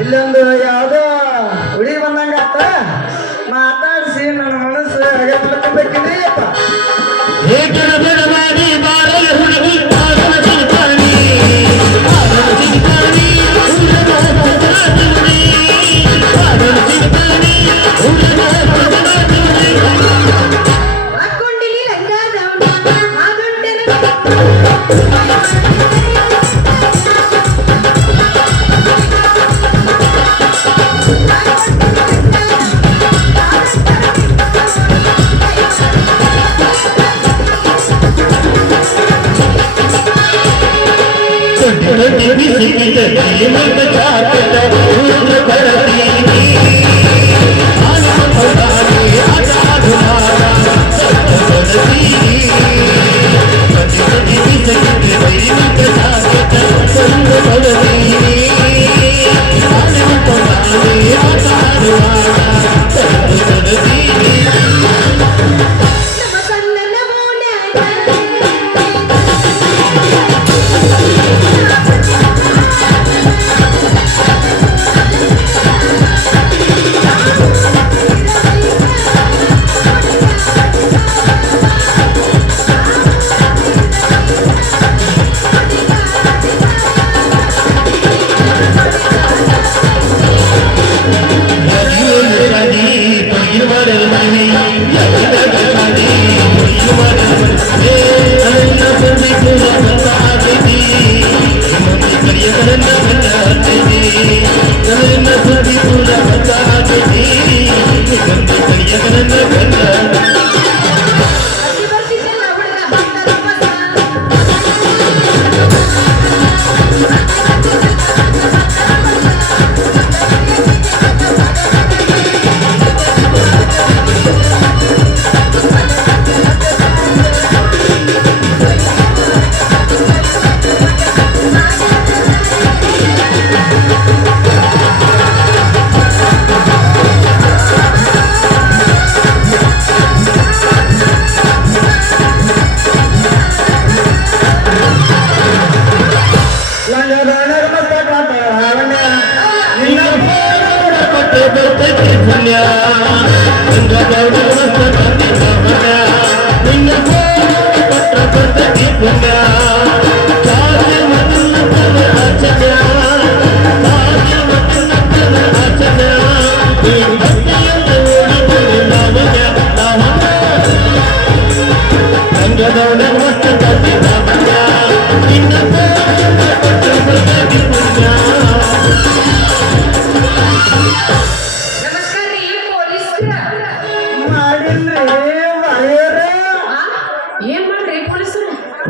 ಇಲ್ಲೊಂದು ಯಾವುದೋ ಹುಡಿ ಬಂದಂಗ ಮಾತಾಡಿಸಿ ನನ್ನ ಮನಸ್ಸು ಬೇಕಿದ್ರಿ ಅಪ್ಪ.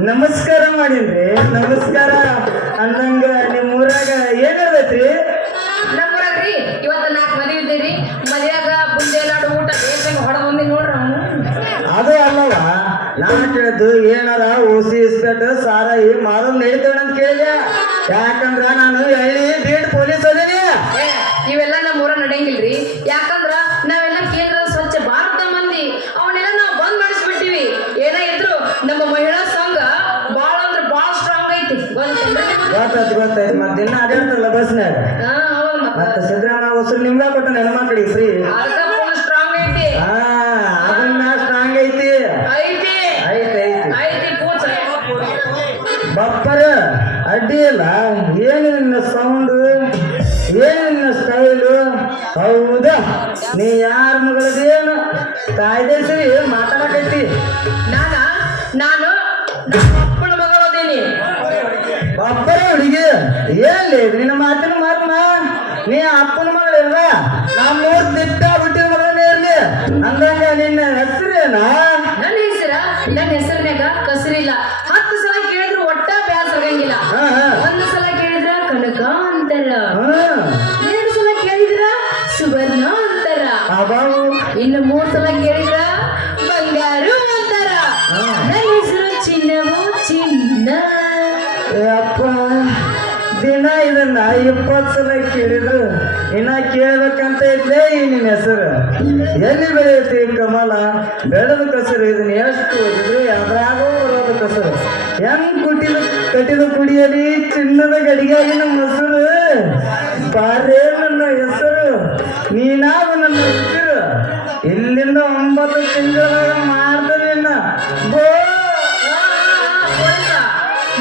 ನಮಸ್ಕಾರ ಮಾಡಿದ್ರಿ. ನಮಸ್ಕಾರ ಅಂದಂಗ ನಿಮ್ಮ ಊರಾಗ ಏನಿರ್ತೈತ್ರಿ? ನಮ್ಮೂರಾಗ್ರಿ ಇವತ್ತು 4 ಮದುವೆ ಇದ್ದೀರಿ. ಮದುವೆಯಾಗ ಬುಂದೇಲಾಡು ಊಟ ಬೇಕಂಗ ಹೊಡ ಬಂದಿ ನೋಡ್ರ. ಅದು ಅಲ್ಲವ ನಾ ಕೇಳಿದ್ದು ಏನಾರ ಓಸಿ ಇಸ್ಪೆಟ್ ಸಾರಾಯಿ ಮಾರು ನಡೀತೇವೆ ಅಂತ ಕೇಳಿದೆ. ಯಾಕಂದ್ರ ನಾನು ಹಳ್ಳಿ ಬೀಡ್ ಪೊಲೀಸ್ ಅದೇನಿ. ಇವೆಲ್ಲ ನಮ್ಮ ಊರ ನಡೆಯಂಗಿಲ್ರಿ. ಯಾಕಂದ್ರ ನಾವೆಲ್ಲ ಕೇಂದ್ರ ಸ್ವಚ್ಛ ಭಾರತ ಮಂದಿ ಅವನ್ನೆಲ್ಲ ನಾವು ಬಂದ್ ಮಾಡಿಸ್ಬಿಟ್ಟಿವಿ. ಏನೇ ಇದ್ರು ನಮ್ಮ ಮಹಿಳಾ ಸಂಘ ಬಾಳ ಅಂದ್ರ ಬಾಳ ಸ್ಟ್ರಾಂಗ್ ಐತಿ. ಗೊತ್ತಾಯ್ತು ಮತ್ತೆ ದಿನ ಅಡ್ಯಾಡ್ತಾರಲ್ಲ ಬಸ್ನಾಗ. ಮತ್ತೆ ಸಿದ್ದರಾಮಯ್ಯ ಹೊಸರು ನಿಮ್ಗ ಕೊಟ್ಟ ಹೆಣ್ಮಕ್ಳಿಗೆ ಫ್ರೀ. ಸ್ಟ್ರಾಂಗ್ ಐತಿ. ಅದನ್ನ ಸ್ಟ್ರಾಂಗ್ ಐತಿ. ಬಪ್ಪರ ಅಡ್ಡಿ ಇಲ್ಲ. ಏನು ನಿನ್ನ ಸೌಂಡ್, ಏನು ನಿನ್ನ ಸ್ಟೈಲು? ಹೌದಾ, ನೀ ಯಾರ ಮಗಳದೇನು ಕಾಯ್ದೆ ಸರಿ ಮಾತಾಡಕೈತಿ. ನಾನು ಅಪ್ಪನ ಮಗಳದೇನಿ. ಬಪ್ಪರ ಹುಡುಗಿ ಎಲ್ಲಿ ನಿನ್ನ ಮಾತಿನ ಮಾತಮ್ಮ. ನೀ ಅಪ್ಪನ ಮಗಳಿಲ್ವಾ? ನಮ್ಮೂರ್ ದಿಟ್ಟ ಬಿಟ್ಟಿದ ಮಗಳನ್ನೇ ಇರ್ಲಿ. ಅಂದಂಗ ನಿನ್ನ ಹೆಸರೇನಾ? ನನ್ನ ಹೆಸರಿನಾಗ ಕಸರಿಲ್ಲ. 10 ಸಲ ಕೇಳಿದ್ರು ಒಟ್ಟ ಬ್ಯಾಸರಾಗಂಗಿಲ್ಲ. 1 ಸಲ ಕೇಳಿದ್ರ ಕನಕ ಅಂತಾರ, 2 ಸಲ ಕೇಳಿದ್ರ ಸುವರ್ಣ ಅಂತಾರ, ಇನ್ನು 3 ಸಲ ಕೇಳಿದ್ರ ಬಂಗಾರು ಅಂತಾರ. ನನ್ನ ಹೆಸರು ಚಿನ್ನವೋ ಚಿನ್ನ. ಅಪ್ಪ ದಿನ ಇದನ್ನ 20 ಸಲ ಕೇಳಿದ್ರು ಇನ್ನ ಕೇಳ್ಬೇಕಂತ ಇದ್ಲೇ ಈ ನಿನ್ನ ಹೆಸರು. ಎಲ್ಲಿ ಬೆಳೆಯುತ್ತೆ ಈ ಕಮಲ? ಬೆಳೆದ ಕಸರು. ಇದನ್ನ ಎಷ್ಟು ಓದಿದ್ರು ಯಾವ್ದಾಗೋ ಬರೋದು ಕಸರು. ಹೆಂಗ್ ಕಟ್ಟಿದ ಕುಡಿಯಲಿ ಚಿನ್ನದ ಗಡಿಗೆಯಾಗಿನ ಮೊಸರು. ಬಾರೇ ನನ್ನ ಹೆಸರು, ನೀನಾಗ ನನ್ನ ಹೆಸರು. ಇಲ್ಲಿಂದ 9 ತಿಂಗಳ ಮಾಡ್ತಾನೆ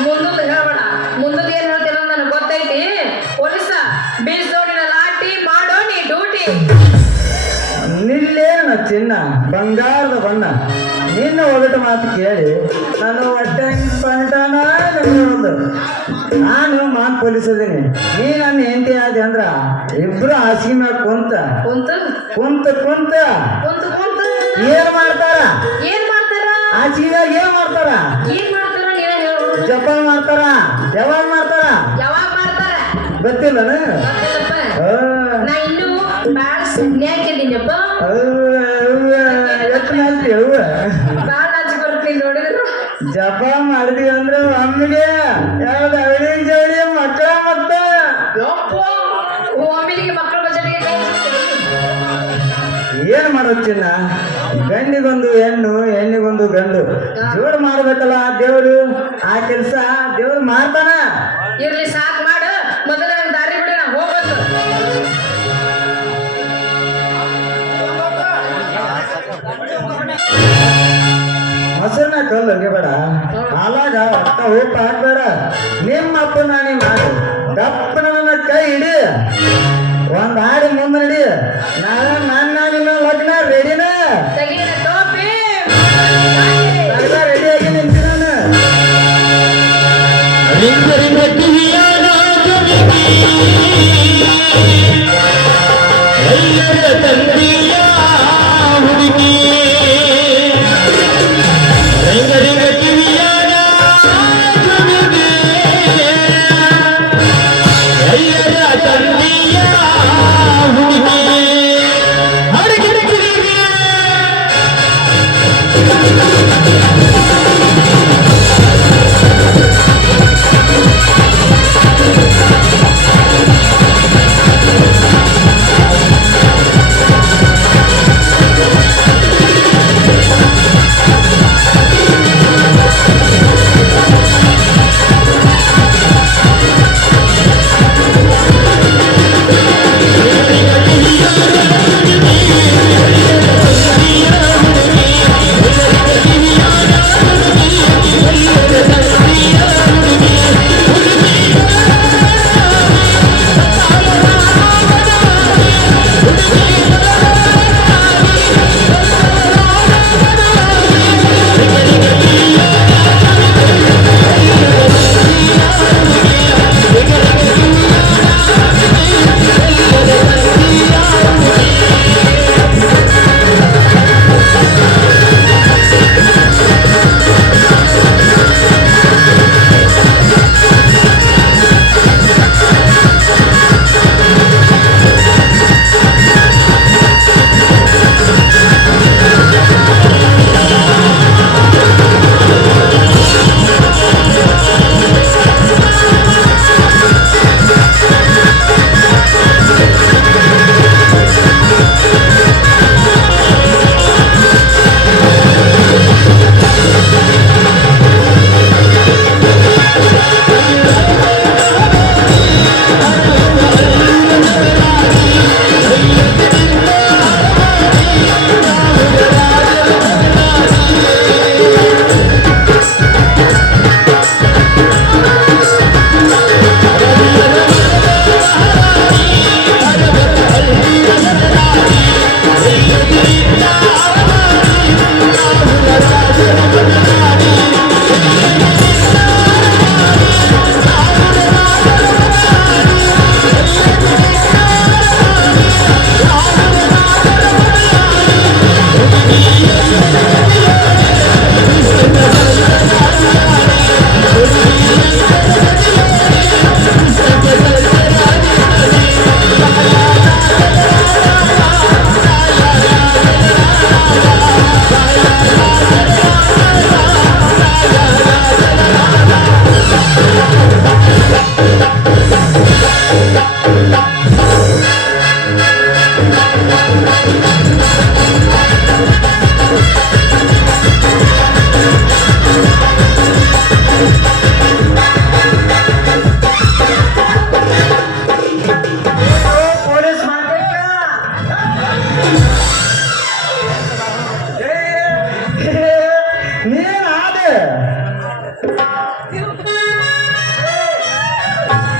ಮುಂದದ್ದು ಹೇಳ್ಬೇಡ. ಮುಂದದ್ದು ಏನ್ ಹೇಳ್ತೀರ ನನಗೆ ಗೊತ್ತೈತಿ. ಪೊಲೀಸ ಬೀಸೋಡಿನ ಲಾಟಿ ಮಾಡೋ ನೀ ಡ್ಯೂಟಿ. ನಿಲ್ಲೇನ ಚಿನ್ನ ಬಂಗಾರದ ಬಣ್ಣ. ನಿನ್ನ ಒಗಟು ಮಾತು ಕೇಳಿ ನಾನು ಹೊಟ್ಟೆ ಪಂಟಾನ ಒಂದು. ನಾನು ಮಾನ್ ಪೊಲೀಸ್ ಅದೀನಿ, ನೀ ನನ್ನ ಹೆಂಡತಿ ಆದಿ ಅಂದ್ರ ಇಬ್ರು ಹಾಸಿಗೆ ಮ್ಯಾಗ ಕುಂತ ಕುಂತ ಕುಂತ ಕುಂತ ಕುಂತ ಕುಂತ ಏನ್ ಮಾಡ್ತಾರ? ಏನ್ ಮಾಡ್ತಾರ? ಹಾಸಿಗೆ ಮ್ಯಾಗ ಏನ್ ಮಾಡ್ತಾರ? ಏನ್ ಮಾಡ್ತಾರ ನೀನ ಹೇಳು. ಜಪ ಮಾಡ್ತಾರ. ಯಾವಾಗ ಮಾಡ್ತಾರ? ಯಾವಾಗ ಮಾಡ್ತಾರ ಗೊತ್ತಿಲ್ಲನ? ಗೊತ್ತಿಲ್ಲಪ್ಪ. ನಾ ಇನ್ನು ಬಾಳ ಸನ್ಯಾಕಿದ್ದೀನಪ್ಪ. ಎಷ್ಟು ನಾಲ್ತಿ ಅವ ಬಾಳ ನಾಚಿ ಬರ್ತೀನಿ ನೋಡಿದ್ರು. ಜಪ ಮಾಡಿದ್ವಿ ಅಂದ್ರೆ ಒಮ್ಮಿಗೆ ಯಾವ್ದು ಅವಳಿ ಜವಳಿ ಮಕ್ಕಳ ಮತ್ತ ಒಮ್ಮಿಲಿಗೆ ಮಕ್ಕಳ ಬಜೆಟ್ಗೆ ಕೈ ಏನ್ ಮಾಡೋದ್ ಚಿನ್ನ? ಗಂಡಿಗೊಂದು ಹೆಣ್ಣು, ಹೆಣ್ಣಿಗೊಂದು ಗಂಡು ಜೋಡು ಮಾಡ್ಬೇಕಲ್ಲ ದೇವ್ರು. ಆ ಕೆಲ್ಸ ದೇವ್ರು ಮಾಡ್ತಾನ. ಇರ್ಲಿ ಸಾಕ್ ಮಾಡು. ಮೊದಲ ದಾರಿ ಬಿಡು, ನಾ ಹೋಗ್ಬೇಕು. ಮೊಸರನ್ನ ಕಲ್ಲು ಬೇಡ, ಹಾಲಾಗ ಒಟ್ಟ ಉಪ್ಪು ಹಾಕ್ಬೇಡ. ನಿಮ್ಮ ಅಪ್ಪನ ನೀ ಮಾಡಿ ದಪ್ಪನ ನನ್ನ ಕೈ ಹಿಡಿ. ಒಂದ್ ಹಾಡಿ ಮುಂದೆ ನಡಿ. ನಾಳೆ ನನ್ನ ನಿನ್ನ ಲಗ್ನ ರೆಡಿನ. ತೆಗಿನ ಟೋಪಿ. ರೆಡಿಯಾಗಿ ನಿಂತಿ ನಾನು.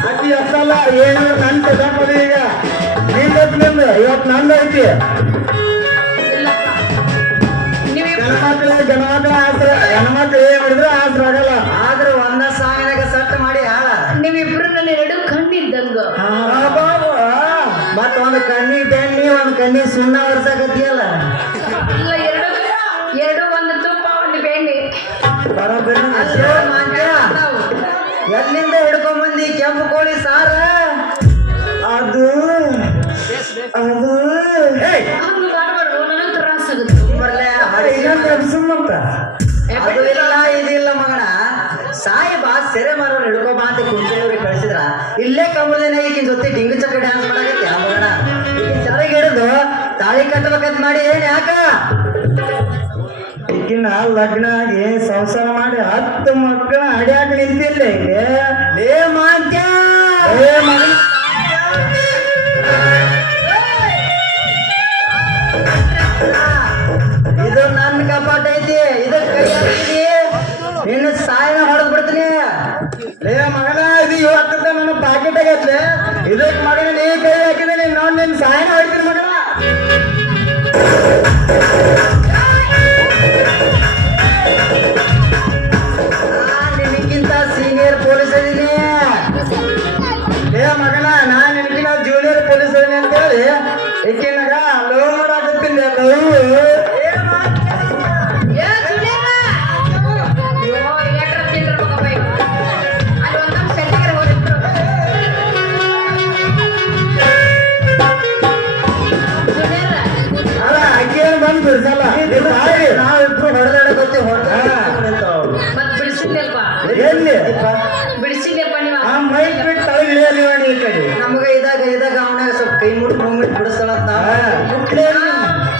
ಅಕ್ಕಿ ಅಷ್ಟಲ್ಲ ಏನಾದ್ರು ನನ್ ತಗೊಂಡು ಈಗ ನಿಂದ ಇವತ್ತು ನಂದು ಐತಿ ಇಲ್ಲಪ್ಪ ನೀವಿಬ್ರು ಗಣಮಕ್ಳ ಆಸರ ಹೆಣ್ಮಕ್ಳು ಏನ್ ಮಾಡಿದ್ರು ಆಸರ ಆಗಲ್ಲ ಆದ್ರೆ ಒಂದ ಸಾಂಗಿನಾಗ ಸಟ್ ಮಾಡಿ ಹಾಳ ನೀವಿಬ್ರು ನನ್ನ ಎರಡು ಕಣ್ಣಿದ್ದಂಗ ಮತ್ತ ಒಂದ್ ಕಣ್ಣಿ ಬೆಣ್ಣಿ ಒಂದ್ ಕಣ್ಣಿ ಸುಣ್ಣ ವರ್ಷಕತ್ತಿಯಲ್ಲ ಇಲ್ಲ ಎರಡು ಒಂದು ತುಪ್ಪ ಒಂದು ಬೆಣ್ಣೆ ಬರೋಬ್ಬರಿ ಅಲ್ಲೋ ಮಾನ್ಯ ಎಲ್ಲಿಂದ ಹಿಡ್ಕೊಂಡ್ ಬಂದಿ ಕೆಂಪು ಕೋಳಿ ಸಾರ ಅದು ಅದು ಹಂಗ ಮಾಡ್ಬಾರ್ದು ನನಗೆ ತ್ರಾಸ ಆಗುತ್ತೆ ಬರ್ಲೆ ಸುಮ್ಮಂತ ಅದು ಇಲ್ಲ ಇದಿಲ್ಲ ಮಗನ ಸಾಯಿ ಬಾ ಸೆರೆ ಮಾರೋರು ಹಿಡ್ಕೊಬಾ ಅಂತ ಕುಂಚೂರಿಗೆ ಕಳಿಸಿದ್ರ ಇಲ್ಲೇ ಕಮಲನ ಈಗಿನ ಜೊತೆ ಡಿಂಗು ಚಕ್ಕ ಡ್ಯಾನ್ಸ್ ಮಾಡಕತ್ತೆ ಆ ಮಗನ ಈಗಿನ ಸರಿಗೆ ಹಿಡಿದು ತಾಳಿ ಕಟ್ಟಬೇಕಂತ ಮಾಡಿ ಏನ್ ಯಾಕ ಈಗಿನ ಲಗ್ನ ಆಗಿ ಸಂಸಾರ ಮಾಡಿ 10 ಮಕ್ಕಳ ಅಡ್ಯಾಕ ನಿಂತಿಲ್ಲ ಇಲ್ಲಿ ಲೇ ಮಾಂತ್ಯ ಏ ಮಗನ ಇದು ನನ್ನ ಕಪಾಟ ಐತಿ ಇದಕ್ಕೆ ಕೈ ಹಾಕಿದಿ ನಿನ್ನ ಸಾಯನ ಹೊಡೆದ್ ಬಿಡ್ತೀನಿ ಲೇ ಮಗನ ಇದು ಇವತ್ತ ನನ್ನ ಪಾಕೆಟ್ ಆಗೈತ್ಲೆ ಇದಕ್ ಮಗನ ನೀ ಕೈ ಹಾಕಿದ್ದೀನಿ ನಾನು ನಿನ್ ಸಾಯನ ಹೊಡ್ತೀನಿ ಮಗನ ನಿನಗಿಂತ ಸೀನಿಯರ್ ಪೊಲೀಸ್ ಇದೀನಿ ಲೇ ಮಗನ ನಾನ್ ನಿನಗಿನ ಜೂನಿಯರ್ ಪೊಲೀಸ್ ಅಂತ ಹೇಳಿ ಈಕಿನಾಗ ಲವ್ ಮಾಡಾಕತ್ತೀನಿ ಲವ್ ಏ ಸುನೀಲ! ಅಯ್ಯೋ, ಏಟ್ರ ತಿಂದಿರ್ಬೇಕಪ್ಪ ಇವ. ಅಲ್ಲಿ ಒಂದ್ ನಮ್ ಸೆಟ್ಟಿಗೆರೆ ಹೋಗಿದ್ರು. ಸುನೀಲ, ಅಲ್ಲ ಅಕ್ಕೇನು ಬಂದು ಬಿಡ್ಸಲ್ಲ ನಾವಿಬ್ರು ಹೊಡೆದಾಡಕತ್ತಿ ಮತ್ ಬಿಡಿಸಿದ್ಯಲ್ಪ ಎಲ್ಲಿ ಬಿಡಿಸಿದ್ಯಪ್ಪ ನೀವು ಆ ಮೈಕ್ ಬಿಟ್ಟು ತಳಗ್ ಇಳಿಯಲ್ಲ ಇವ ನೀ ಈ ಕಡೆ ನಮಗ ಇದಾಗ ಅವನಾಗ ಸ್ವಲ್ಪ ಕೈ ಮುಟ್ಕೊಂಡ್ಬಿಟ್ಟು ಬಿಡಿಸ್ತಾಳ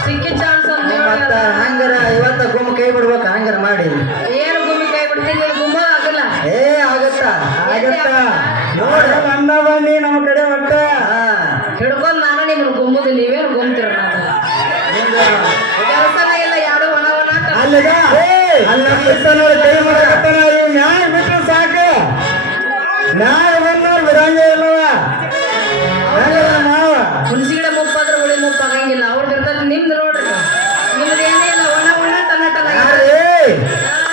ಸಿಕ್ಕಿ ಚಾನ್ಸ್ ಅಂತ ಮತ್ತ ಹಂಗಾರ ಇವತ್ತ ಗುಮ್ಮ ಕೈ ಬಿಡ್ಬೇಕ ಹಂಗಾರ ಮಾಡಿ ಏನು ಗುಮ್ಮಿ ಕೈ ಬಿಡ್ತೀನಿ ಗುಮ್ಮ ಆಗಲ್ಲ ಏ ಆಗತ್ತ ಆಗತ್ತ ನೋಡ ಬಂದ ಬನ್ನಿ ನಮ್ಮ ಕಡೆ ಒಟ್ಟ ಹಾ ಹಿಡ್ಕೊಂಡ್ ನಾನು ನಿಮ್ಮನ್ನ ಗುಮ್ಮದು ನೀವೇನು ಗುಮ್ತಿರ ಕೆಲಸನ ಇಲ್ಲ ಯಾರು ಒಣ ಒಣ ಅಲ್ಲದ ಅಲ್ಲ ಕೈ ಮಾಡಕತ್ತಾನ ಇವ್ ನ್ಯಾಯ ಬಿಟ್ರೆ ಸಾಕು ನ್ಯಾಯ ಬಂದವ್ರು ಬಿಡಂಗೇ ಇಲ್ಲವ ನಾವ ಹುಣಸಿ ಗಿಡ ಮುಪ್ಪಾದ್ರೆ ಹುಳಿ ಮುಪ್ಪ ಆಗಂಗಿಲ್ಲ ಅವ್ರದ್ದು ಇರ್ತದೆ ನಿಮ್ದು ನೋಡ್ರಿ ನಿಮ್ದು ಏನೇ ಇಲ್ಲ ಒಣ ಒಣ ಟನ ಟನ ಯಾರೇ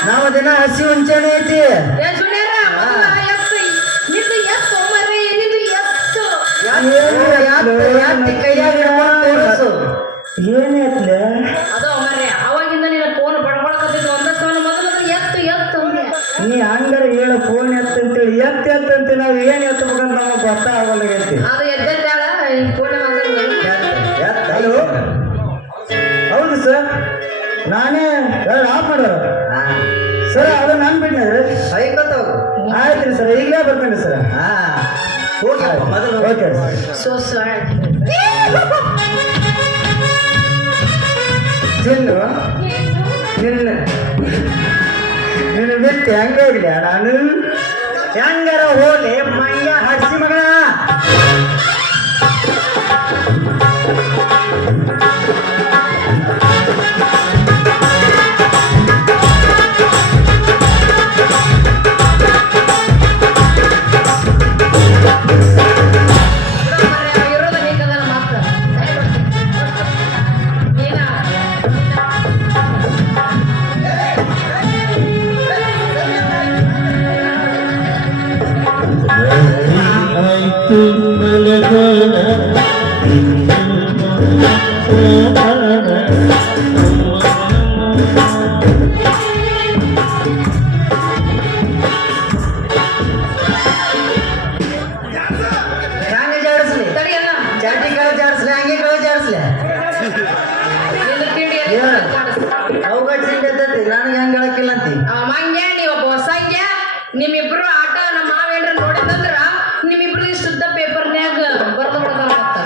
ನಾವ್ ದಿನ ಹಸಿ ಹುಂಚೆನೆ ಐತಿ ಏ ಸುನೇರ ಎತ್ತು ನಿಂದು ಎತ್ತು ಮರ್ರಿ ನಿಂದು ಎತ್ತು ಕೈಯಾಗ ಹಿಡ್ಕೊಂಡ್ ತೋರಿಸು ಏನೈತ್ಲೆ ಅದು ಮರ್ರಿ ಅವಾಗಿಂದ ನಿನ್ನ ಫೋನ್ ಬಡ್ಕೊಳಕತ್ತಿದ್ದು ಒಂದ ಸಲ ಮೊದಲು ಎತ್ತು ಎತ್ತು ಅಂದೆ ನೀ ಹಂಗಾರ ಹೇಳ ಫೋನ್ ಎತ್ತಂತೇಳಿ ಎತ್ತಂತ ನಾವ್ ಏನ್ ಎತ್ತಬೇಕಂತ ನಮಗ್ ಗೊತ್ತಾಗಲ್ಲಾಗೈತಿ ಅದು ಎದ್ದೆದ್ದಾಳ ಫೋನ್ ಹಲೋ ಹೌದು ಸರ್ ನಾನೇ ಆಫ್ ಮಾಡೋರು ಸರ್ ಅದು ನಾನ್ ಬಿಡ್ನಾದ್ರೆ ಸೈಕತ್ತವ್ ಆಯ್ತ್ರಿ ಸರ್ ಈಗಲೇ ಬರ್ತೇನೆ ಸರ್ ಹಾ ಹೋಗಿ ಮೊದಲು ಓಕೆ ಸೋ ಸಾರಿ ಚಿನ್ನು ನಿನ್ನ ನಿನ್ನ ಬಿಟ್ಟು ಹೆಂಗೋಗ್ಲಿ ನಾನು ಹೆಂಗಾರ ಹೋಲಿ ಮಯ್ಯ ಹಡ್ಸಿ ಮಗ ಇರೋದ ಬೇಕಲ್ಲ ಮಾತ್ರ ಏನ ಆಯ್ತು ಮಲಗೋಣ ಹಂಗೆ ಜಾಡಿಸ್ಲಿ ತಡಿಯಲ್ಲ ಚಾಟಿ ಕಳ ಜಾಡಿಸ್ಲಿ ಹಂಗೆ ಕಳ ಜಾಡಿಸ್ಲಿ ನಿನ್ನ ತಿಂಡಿ ಅವುಗಳ ಸಿಂಗತ್ತೈತಿ ನನಗೆ ಹೆಂಗ್ ಹೇಳಕ್ಕಿಲ್ಲ ಅಂತಿ ಮಂಗ್ಯ ನೀವೊಬ್ಬ ಹೊಸಂಗ್ಯ ನಿಮ್ಮಿಬ್ರು ಆಟ ನಮ್ಮ ಮಾವೇನ್ರ ನೋಡಿದಂದ್ರ ನಿಮ್ಮಿಬ್ರು ಶುದ್ಧ ಪೇಪರ್ನ್ಯಾಗ ಬರ್ದು ಬಿಡ್ತಾರಂತ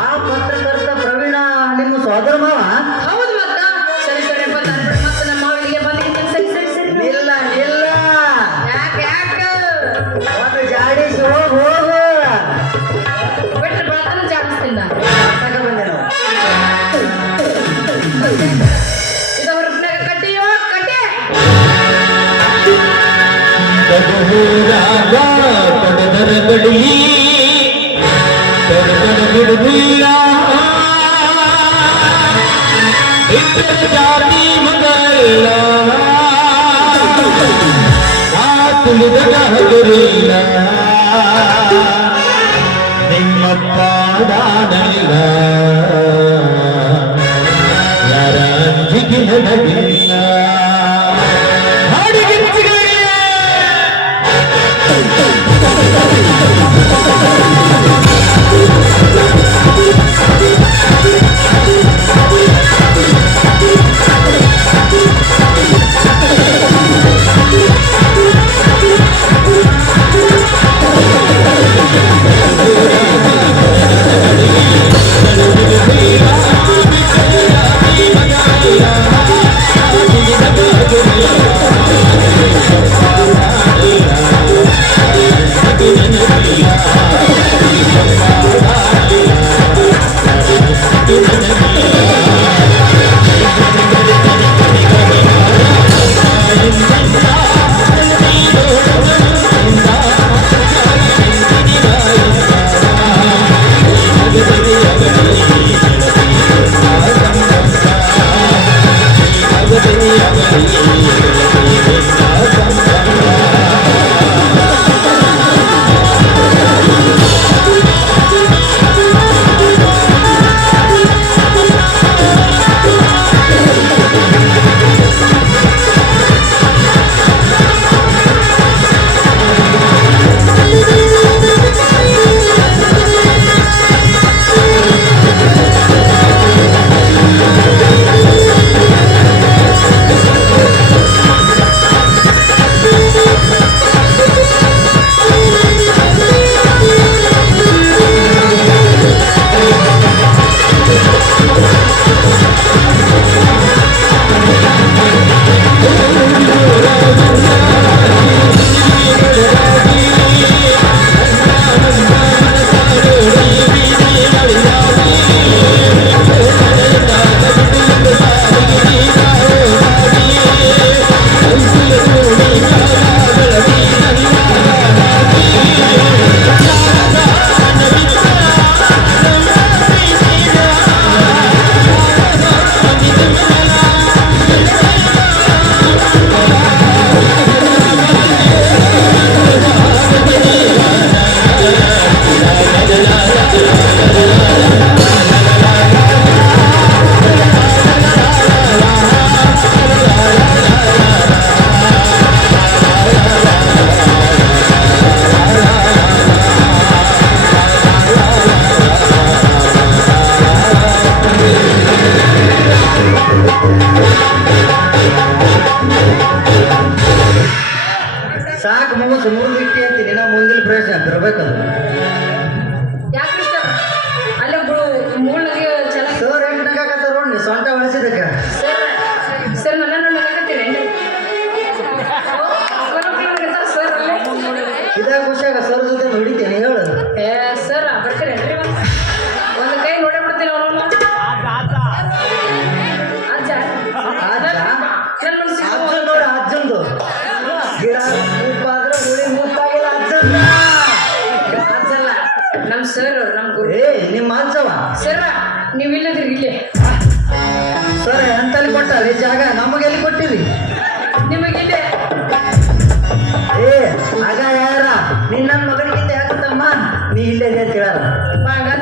ಆ ಪತ್ರಕರ್ತ ಪ್ರವೀಣ ನಿಮ್ಮ ಸೋದರ ಮಾವ ಹೌದು ಮತ್ತ ಸರಿ ಸರಿ ಮತ್ತೆ ನಮ್ಮ ಮಾವ ಇಲ್ಲಿಗೆ ಬಂದಿದ್ದೀನಿ ಸರಿ ಸರಿ ಸರಿ ಇಲ್ಲ ಇಲ್ಲ ಯಾಕೆ ಒಂದು ಜಾಡಿಸಿ ಹೋಗು ಬಿಟ್ರೆ ಬೆಳತನ ಜಾಡಿಸ್ತೀನಿ ನಾನು ಸಾಕ ಬಂದೆ ನಾವು ಇದು ಹೊರಟ್ನಾಗ ಕಟ್ಟಿಯೋ ಕಟ್ಟಿ ತಗಹೂರಾಗ ಪಡೆದರ ಗಡಿ ತಡೆದರ ಬಿಡುವುದಿಲ್ಲ ಇತರ ಜಾತಿ ಮಗಲ್ಲ ನಾ ತುಳಿದಗ ಹಗುರಿಲ್ಲ ನಿಮ್ಮಪ್ಪ ದಾನಲ್ಲ ಯಾರ ಅಂಜಿಗೆ ನನಗಿಲ್ಲ ಸಾಕು ಮುಗಿಸು ಮುರಿದಿಟ್ಟಿ ಅಂತೀನಿ ನಾ ಮುಂದಿನ ಪ್ರಶ್ನೆ ಬರಬೇಕದು ಯಾಕೃಷ್ಣ ಅಲ್ಲೇ ಮೂಳ್ನಗೆ ಚೆನ್ನಾಗಿ ಸರ್ ಹೆಂಗ್ ನಗಾಕತ್ತಾರ ನೋಡಿ ಸೊಂಟ ಹೊಳಿಸಿದಕ್ಕೆ ಸರ್ ನನ್ನ ನಗತ್ತೀರೇನ್ರಿ ಸರ್ ಅಲ್ಲೇ ಇದಾಗ ಖುಷಿಯಾಗ ಸರ್ ಜೊತೆ ಹೊಡಿತೇನೆ ಹೇಳು ಏ ಸರ್ ಬರ್ತೀರೇನ್ರಿ ಒಂದು ಕೈ ನೋಡೇ ಬಿಡ್ತೀನಿ ಅವ್ರನ್ನ ಅಜ್ಜ ನನ್ನ ಮನಸ್ಸಿಗೆ ಅಜ್ಜನ್ ನೋಡಿ ಅಜ್ಜಂದು ಗಿಡ ಮುಪ್ಪಾದ್ರೆ ಹುಳಿ ಮುಪ್ಪಾಗಿಲ್ಲ ಅಜ್ಜಂದ ಅಜ್ಜಲ್ಲ ನಮ್ಮ ಸರ್ ನಮ್ಮ ಗುರು ಏ ನಿಮ್ಮ ಅಜ್ಜವ ಸರ್ ನೀವಿಲ್ಲದ್ರಿ ಇಲ್ಲೇ ಸರ್ ಎಂತಲ್ಲಿ ಕೊಟ್ಟಾರಿ ಜಾಗ ನಮಗೆ ಎಲ್ಲಿ ಕೊಟ್ಟಿರಿ ನಿಮಗಿಲ್ಲೇ ಏ ಆಗ ಯಾರ ನಿನ್ನ ಮಗಳಿಗಿಂತ ಯಾಕಂತಮ್ಮ ನೀ ಇಲ್ಲೇ ಅಂತ ಹೇಳ ಹಂಗಂತ